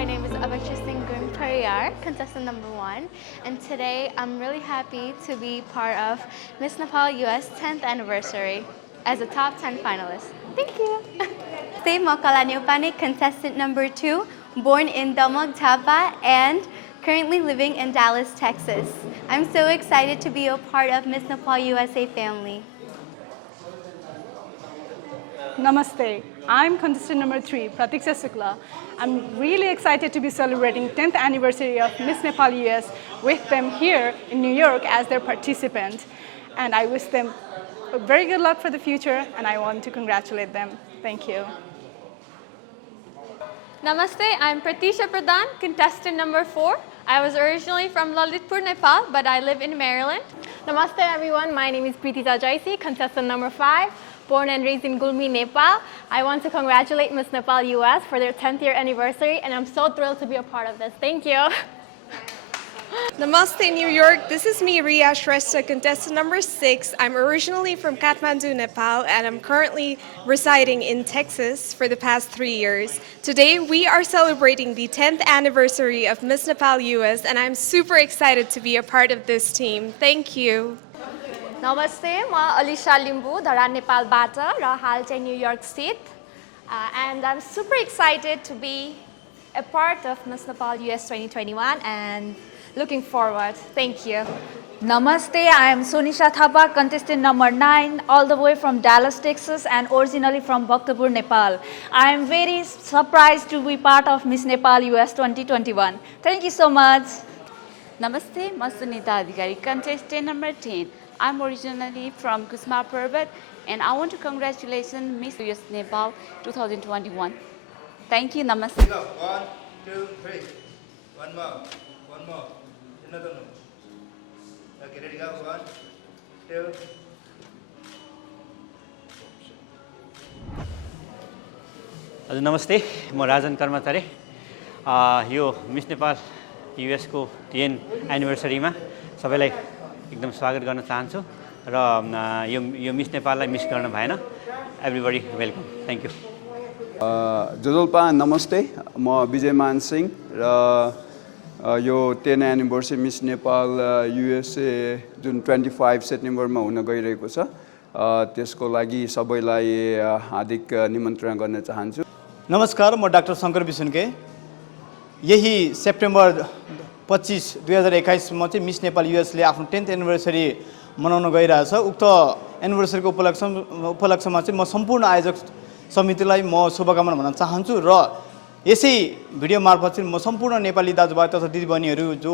my name is Abaksha Singh Pariyar, contestant number 1, and today I'm really happy to be part of Miss Nepal US 10th anniversary as a top 10 finalist. Thank you. Today, Makala Neopane, contestant number 2, born in Damok, Thapa, and currently living in Dallas, Texas. I'm so excited to be a part of Miss Nepal USA family. Namaste. I'm contestant number 3, Pratiksha Sukla. I'm really excited to be celebrating 10th anniversary of Miss Nepal US with them here in New York as their participant. And I wish them very good luck for the future, and I want to congratulate them. Thank you. Namaste, I'm Pratisha Pradhan, contestant number 4. I was originally from Lalitpur, Nepal, but I live in Maryland. Namaste everyone, my name is Preetita Jaisi, contestant number 5, born and raised in Gulmi, Nepal. I want to congratulate Miss Nepal US for their 10th year anniversary, and I'm so thrilled to be a part of this. Thank you. Namaste New York, this is me Riya Shrestha, contestant number 6. I'm originally from Kathmandu, Nepal, and I'm currently residing in Texas for the past 3 years. Today we are celebrating the 10th anniversary of Miss Nepal US, and I'm super excited to be a part of this team. Thank you. Namaste, म Alisa Limbu Dharan नेपालबाट र हाल चाहिँ new York स्थित and I'm super excited to be a part of Miss Nepal US 2021 and looking forward. Thank you. Namaste, I am Sonisha Thapa, contestant number 9, all the way from Dallas, Texas, and originally from Bhaktapur, Nepal. I am very surprised to be part of Miss Nepal US 2021. Thank you so much. Namaste, I am Sunita Adhikari, contestant number 10. I'm originally from Kusma Parbat, and I want to congratulate Miss US Nepal 2021. Thank you, namaste. 1, 2, 3. One more. Another one. Okay, ready, go. 1, 2. हजुर नमस्ते, म राजन कर्मचारी यो miss Nepal US को 10 एनिभर्सरीमा सबैलाई एकदम स्वागत गर्न चाहन्छु र यो मिस नेपाललाई मिस गर्न भएन. Everybody welcome. Thank you. जजोल्पा नमस्ते, म विजयमान सिंह र यो 10 एनिभर्सरी मिस नेपाल USA जुन 25 सेप्टेम्बरमा हुन गइरहेको छ त्यसको लागि सबैलाई हार्दिक निमन्त्रणा गर्न चाहन्छु. नमस्कार, म डाक्टर शङ्कर बिसुनके. यही सेप्टेम्बर 25, 2021 मा चाहिँ मिस नेपाल युएसले आफ्नो 10th एनिभर्सरी मनाउन गइरहेछ. उक्त एनिभर्सरीको उपलक्ष्यमा चाहिँ म सम्पूर्ण आयोजक समितिलाई म शुभकामना भन्न चाहन्छु र यसै भिडियो मार्फत चाहिँ म सम्पूर्ण नेपाली दाजुभाइ तथा दिदीबहिनीहरू जो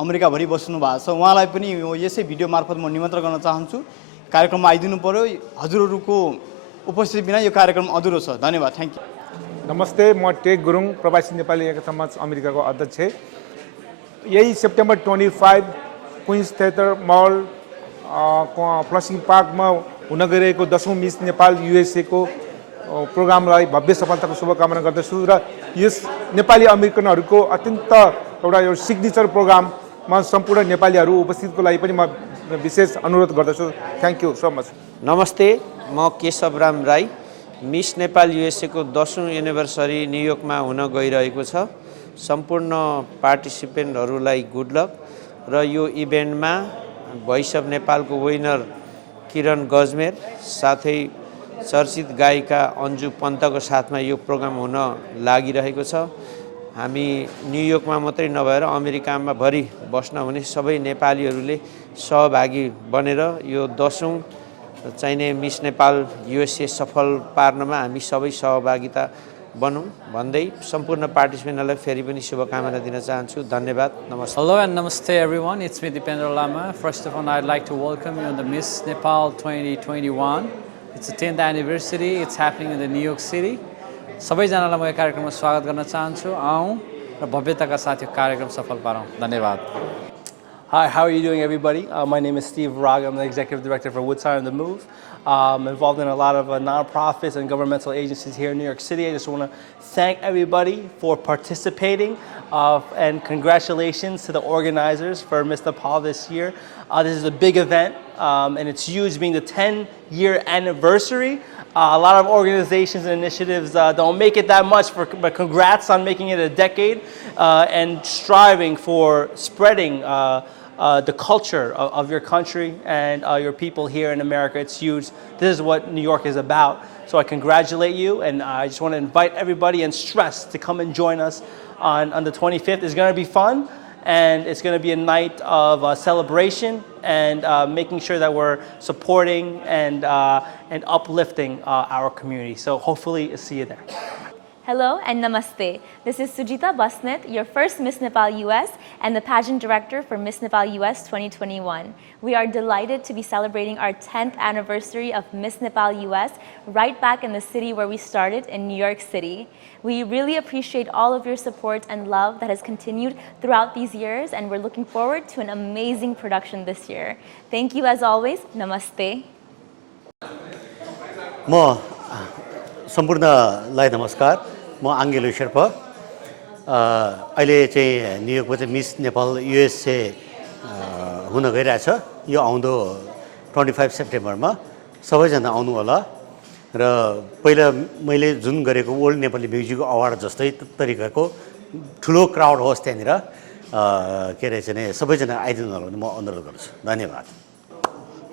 अमेरिकाभरि बस्नु भएको छ उहाँलाई पनि यसै भिडियो मार्फत म निमन्त्रण गर्न चाहन्छु. कार्यक्रममा आइदिनु पर्यो. हजुरहरूको उपस्थिति बिना यो कार्यक्रम अधुरो छ. धन्यवाद. Thank you. नमस्ते, म टेक गुरुङ, प्रवासी नेपाली एकता समाज अमेरिकाको अध्यक्ष. यही सेप्टेम्बर 25 क्विन्स थिएटर मल फ्लसिङ पार्कमा हुन गइरहेको 10औं मिस नेपाल USA को प्रोग्रामलाई भव्य सफलताको शुभकामना गर्दछु र यस नेपाली अमेरिकनहरूको अत्यन्त एउटा यो सिग्नेचर प्रोग्राममा सम्पूर्ण नेपालीहरू उपस्थितको लागि पनि म विशेष अनुरोध गर्दछु. Thank you so much. नमस्ते, म केशव राम राई. मिस नेपाल USA को 10औं एनिभर्सरी न्युयोर्कमा हुन गइरहेको छ. सम्पूर्ण पार्टिसिपेन्टहरूलाई गुड लक र यो इभेन्टमा भोइस अफ नेपालको विनर किरण गजमेर साथै चर्चित गायिका अन्जु पन्तको साथमा यो प्रोग्राम हुन लागिरहेको छ. हामी न्युयोर्कमा मात्रै नभएर अमेरिकामा भरि बस्न हुने सबै नेपालीहरूले सहभागी बनेर यो 10औं चाहिने मिस नेपाल USA सफल पार्नमा हामी सबै सहभागिता बनौं भन्दै सम्पूर्ण पार्टिसिपेन्टहरूलाई फेरि पनि शुभकामना दिन चाहन्छु. धन्यवाद. नमस्ते. Hello and namaste everyone. It's me Dipendra Lama. First of all, I'd like to welcome you on the Miss Nepal 2021. It's the 10th anniversary. It's happening in the New York City. सबैजनालाई म यो कार्यक्रममा स्वागत गर्न चाहन्छु. आउँ र भव्यताका साथ यो कार्यक्रम सफल पारौँ. धन्यवाद. Hi, how are you doing, everybody? My name is Steve Raga. I'm the executive director for Woodside on the Move. I'm involved in a lot of nonprofits and governmental agencies here in New York City. I just want to thank everybody for participating and congratulations to the organizers for Miss Nepal this year. This is a big event and it's huge, being the 10-year anniversary. A lot of organizations and initiatives don't make it that much, but congrats on making it a decade and striving for spreading the culture of your country and your people here in America. It's huge. This is what New York is about. So I congratulate you, and I just want to invite everybody and stress to come and join us on the 25th. It's going to be fun, and it's going to be a night of celebration and making sure that we're supporting and uplifting our community. So hopefully see you there. Hello and namaste. This is Sujita Basnet, your first Miss Nepal US and the pageant director for Miss Nepal US 2021. We are delighted to be celebrating our 10th anniversary of Miss Nepal US right back in the city where we started in New York City. We really appreciate all of your support and love that has continued throughout these years, and we're looking forward to an amazing production this year. Thank you as always. Namaste. सम्पूर्णलाई नमस्कार म आङ्गेलु शेर्पा अहिले चाहिँ न्युयोर्कमा चाहिँ miss Nepal USA हुन गइरहेछ यो आउँदो 25 सेप्टेम्बरमा सबैजना आउनु होला र पहिला मैले जुन गरेको वर्ल्ड नेपाली म्युजिक अवार्ड जस्तै तरिकाको ठुलो क्राउड होस् त्यहाँनिर के अरे चाहिँ सबैजना आइदिनु होला भने म अनुरोध गर्छु धन्यवाद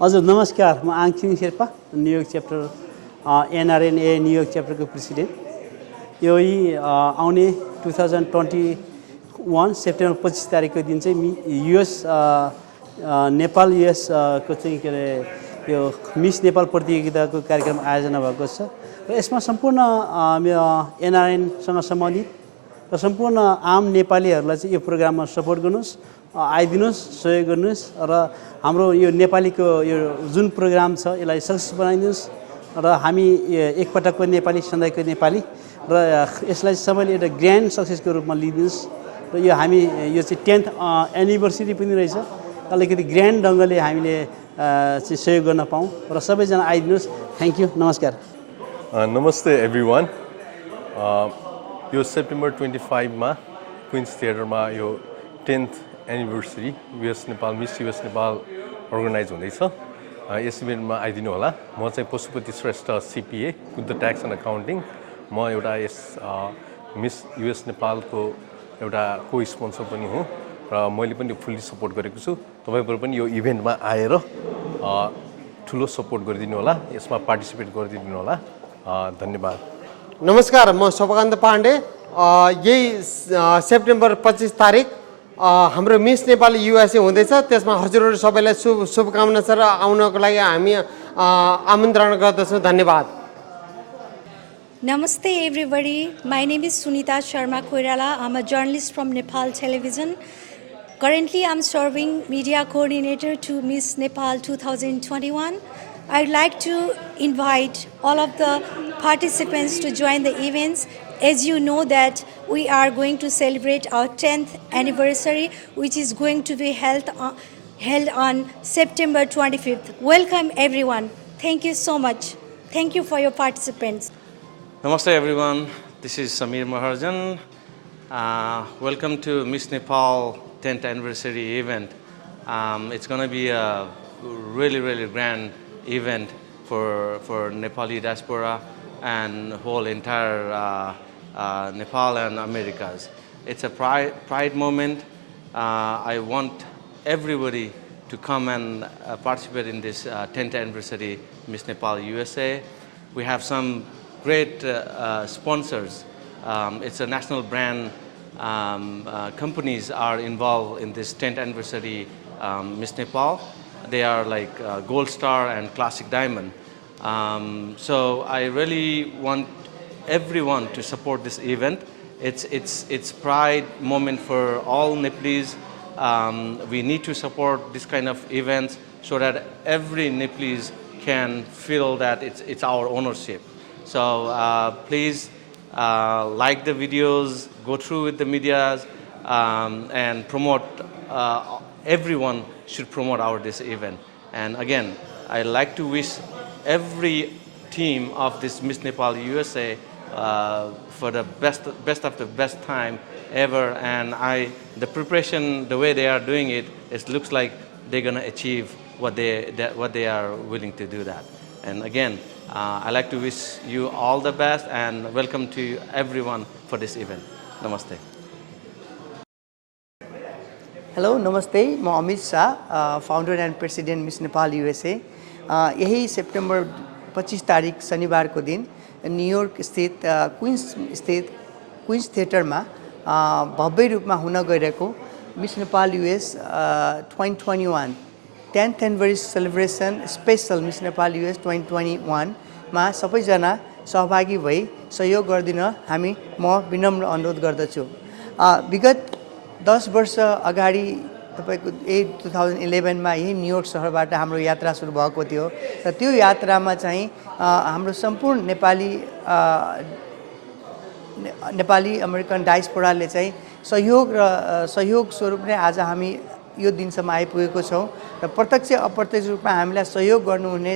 हजुर नमस्कार म Angchhing Sherpa New York chapter NRNA New York च्याप्टरको प्रेसिडेन्ट यो आउने 2021 सेप्टेम्बर 25 तारिकको दिन चाहिँ युएस नेपाल युएस को चाहिँ के अरे यो मिस नेपाल प्रतियोगिताको कार्यक्रम आयोजना भएको छ र यसमा सम्पूर्ण एनआरएनसँग सम्बन्धित र सम्पूर्ण आम नेपालीहरूलाई चाहिँ यो प्रोग्राममा सपोर्ट गर्नुहोस् आइदिनुहोस् सहयोग गर्नुहोस् र हाम्रो यो नेपालीको यो जुन प्रोग्राम छ यसलाई सक्सेस बनाइदिनुहोस् र हामी एकपटकको नेपाली सधैँको नेपाली र यसलाई सबैले एउटा ग्रान्ड सक्सेसको रूपमा लिदिनुहोस् र यो हामी यो चाहिँ 10th एनिभर्सरी पनि रहेछ अलिकति ग्रान्ड ढङ्गले हामीले चाहिँ सहयोग गर्न पाऊँ र सबैजना आइदिनुहोस् थ्याङ्क यू नमस्कार नमस्ते एभ्रिवान यो सेप्टेम्बर 25 मा क्विन्स थिएटरमा यो 10th anniversary US Nepal miss US Nepal organize हुँदैछ यस इभेन्टमा आइदिनु होला म चाहिँ Pashupati Shrestha CPA with the tax and accounting म एउटा यस मिस युएस नेपालको एउटा को स्पोन्सर पनि हुँ र मैले पनि फुल्ली सपोर्ट गरेको छु तपाईहरु पनि यो इभेन्टमा आएर ठुलो सपोर्ट गरिदिनु होला यसमा पार्टिसिपेट गरिदिनु होला धन्यवाद नमस्कार म शोभकान्त पाण्डे यही सेप्टेम्बर 25 तारिक हाम्रो मिस नेपाल युएसए हुँदैछ त्यसमा हजुरहरु सबैलाई शुभकामना छ र आउनको लागि हामी आमन्त्रण गर्दछौं धन्यवाद Namaste everybody. My name is Sunita Sharma Koirala. I'm a journalist from Nepal Television. Currently I'm serving media coordinator to Miss Nepal 2021. I'd like to invite all of the participants to join the events. As you know that we are going to celebrate our 10th anniversary, which is going to be held on September 25th. Welcome everyone. Thank you so much. Thank you for your participants. Namaste everyone, this is Samir Maharjan. Welcome to Miss Nepal 10th anniversary event. It's going to be a really grand event for Nepali diaspora and whole entire Nepal and Americas. It's a pride moment. I want everybody to come and participate in this 10th anniversary Miss Nepal USA. We have some great sponsors. It's a national brand. Companies are involved in this 10th anniversary Miss Nepal. They are like Gold Star and Classic Diamond. So I really want everyone to support this event. It's pride moment for all Nepalese. We need to support this kind of events so that every Nepalese can feel that it's our ownership. So please like the videos, go through with the medias, and promote. Everyone should promote this event. And again, I like to wish every team of this Miss Nepal USA for the best of the best time ever. And the preparation, the way they are doing it, it looks like they're gonna achieve what they are willing to do that. And again, I'd like to wish you all the best and welcome to everyone for this event. Namaste. Hello नमस्ते म Amit Shah founder and president miss Nepal USA यही September 25 तारिक शनिबारको दिन New York स्थित Queens थिएटरमा भव्य रूपमा हुन गइरहेको miss Nepal US 2021 10th anniversary celebration special miss Nepal US 2021 मा सबैजना सहभागी भई सहयोग गरिदिन हामी म विनम्र अनुरोध गर्दछु। विगत 10 वर्ष अगाडि तपाईको 2011 मा यही न्युयोर्क शहरबाट हाम्रो यात्रा सुरु भएको थियो र त्यो यात्रामा चाहिँ हाम्रो सम्पूर्ण नेपाली अमेरिकन डायस्पोराले चाहिँ सहयोग स्वरूप नै आज हामी यो दिनसम्म आइपुगेको छौं र प्रत्यक्ष अप्रत्यक्ष रूपमा हामीलाई सहयोग गर्नुहुने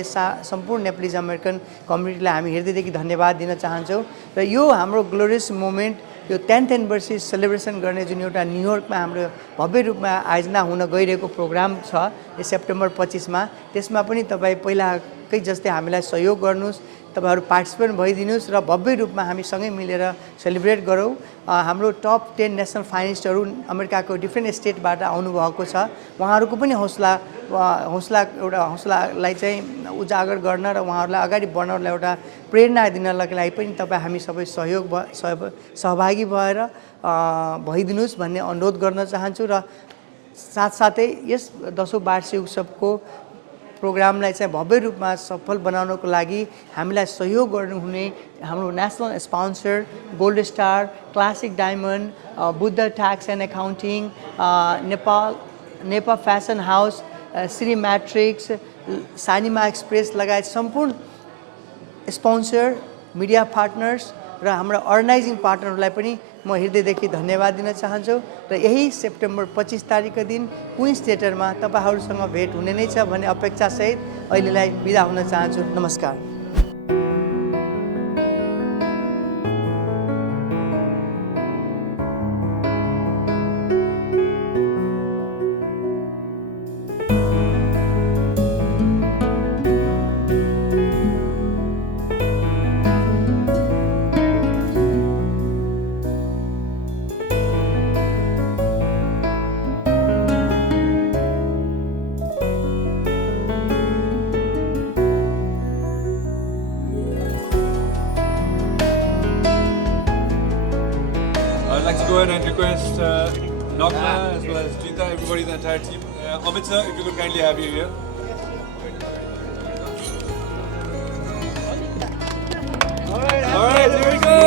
सम्पूर्ण नेपालीज अमेरिकन कम्युनिटीलाई हामी हृदयदेखि धन्यवाद दिन चाहन्छौं र यो हाम्रो ग्लोरियस मोमेन्ट यो 10th एनिभर्सरी सेलिब्रेसन गर्ने जुन एउटा न्युयोर्कमा हाम्रो भव्य रूपमा आयोजना हुन गइरहेको प्रोग्राम छ यो सेप्टेम्बर 25 मा त्यसमा पनि तपाई पहिलाकै जस्तै हामीलाई सहयोग गर्नुस् तपाईहरु पार्टिसिपेट भइदिनुस् र भव्य रूपमा हामी सँगै मिलेर सेलिब्रेट गरौँ। हाम्रो टप 10 नेशनल फाइनलिस्टहरु अमेरिकाको डिफ्रेन्ट स्टेटबाट आउनु भएको छ उहाँहरुको पनि हौसलालाई चाहिँ उजागर गर्न र उहाँहरुलाई अगाडि बढ्नलाई एउटा प्रेरणा दिनलाई लागि पनि तपाई हामी सबै सहभागी भएर भइदिनुस् भन्ने अनुरोध गर्न चाहन्छु र साथसाथै यस 10औं वार्षिक उत्सवको प्रोग्रामलाई चाहिँ भव्य रूपमा सफल बनाउनको लागि हामीलाई सहयोग गर्नुहुने हाम्रो national sponsor gold star classic diamond Buddha tax and accounting Nepal fashion house Shri matrix Sanima express लगायत सम्पूर्ण स्पोन्सर मिडिया पार्टनर्स र हाम्रो अर्गनाइजिङ पार्टनरहरूलाई पनि म हृदयदेखि धन्यवाद दिन चाहन्छु र यही सेप्टेम्बर 25 तारिकको दिन क्विन्स थिएटरमा तपाईहरुसँग भेट हुने नै छ भन्ने अपेक्षा सहित अहिलेलाई बिदा हुन चाहन्छु। नमस्कार। I'd like to go ahead and request Nogma as well as Jita, everybody, the entire team. Amit sir, if you could kindly have you here. All right, here we go.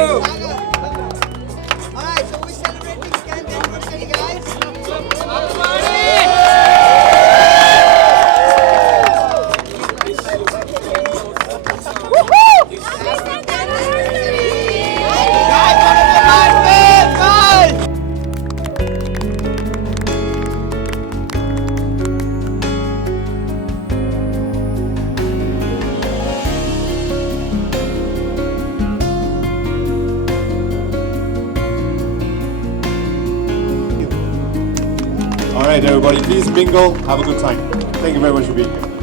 Alright, so we're celebrating 10th anniversary, guys. All right, everybody, please bingo. Have a good time. Thank you very much for being here.